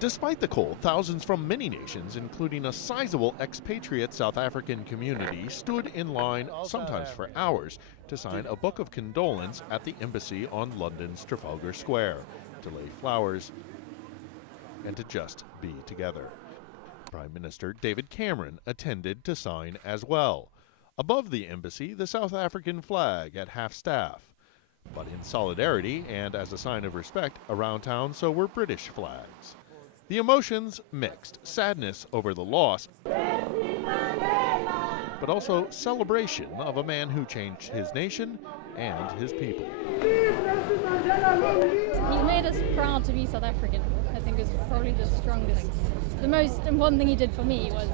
Despite the cold, thousands from many nations, including a sizable expatriate South African community, stood in line, sometimes for hours, to sign a book of condolence at the embassy on London's Trafalgar Square, to lay flowers and to just be together. Prime Minister David Cameron attended to sign as well. Above the embassy, the South African flag at half-staff. But in solidarity and as a sign of respect, around town so were British flags. The emotions mixed, sadness over the loss, but also celebration of a man who changed his nation and his people. He made us proud to be South African. I think is probably the strongest. The most important thing he did for me was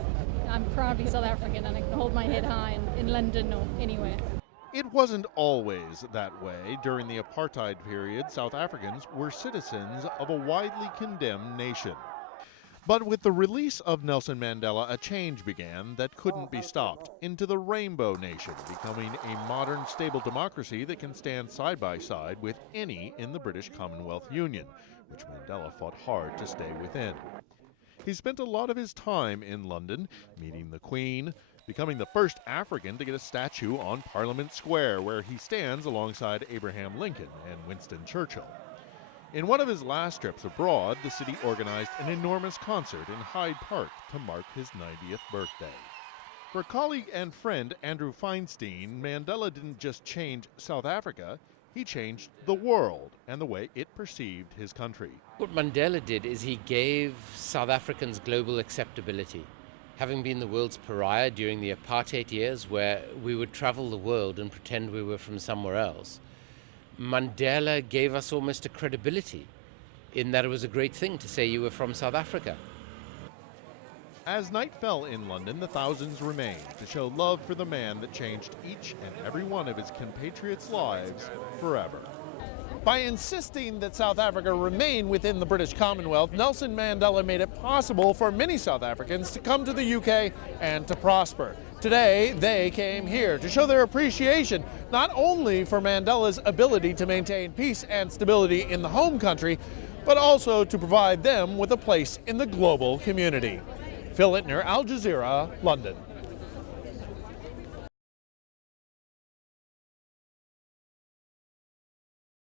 I'm proudly South African and I can hold my head high in London or anywhere. It wasn't always that way. During the apartheid period, South Africans were citizens of a widely condemned nation. But with the release of Nelson Mandela, a change began that couldn't be stopped into the Rainbow Nation, becoming a modern, stable democracy that can stand side by side with any in the British Commonwealth Union, which Mandela fought hard to stay within. He spent a lot of his time in London, meeting the Queen, becoming the first African to get a statue on Parliament Square, where he stands alongside Abraham Lincoln and Winston Churchill. In one of his last trips abroad, the city organized an enormous concert in Hyde Park to mark his 90th birthday. For colleague and friend Andrew Feinstein, Mandela didn't just change South Africa, he changed the world and the way it perceived his country. What Mandela did is he gave South Africans global acceptability. Having been the world's pariah during the apartheid years, where we would travel the world and pretend we were from somewhere else, Mandela gave us almost a credibility in that it was a great thing to say you were from South Africa. As night fell in London, the thousands remained to show love for the man that changed each and every one of his compatriots' lives forever. By insisting that South Africa remain within the British Commonwealth, Nelson Mandela made it possible for many South Africans to come to the UK and to prosper. Today, they came here to show their appreciation not only for Mandela's ability to maintain peace and stability in the home country, but also to provide them with a place in the global community. Phil Ittner, Al Jazeera, London.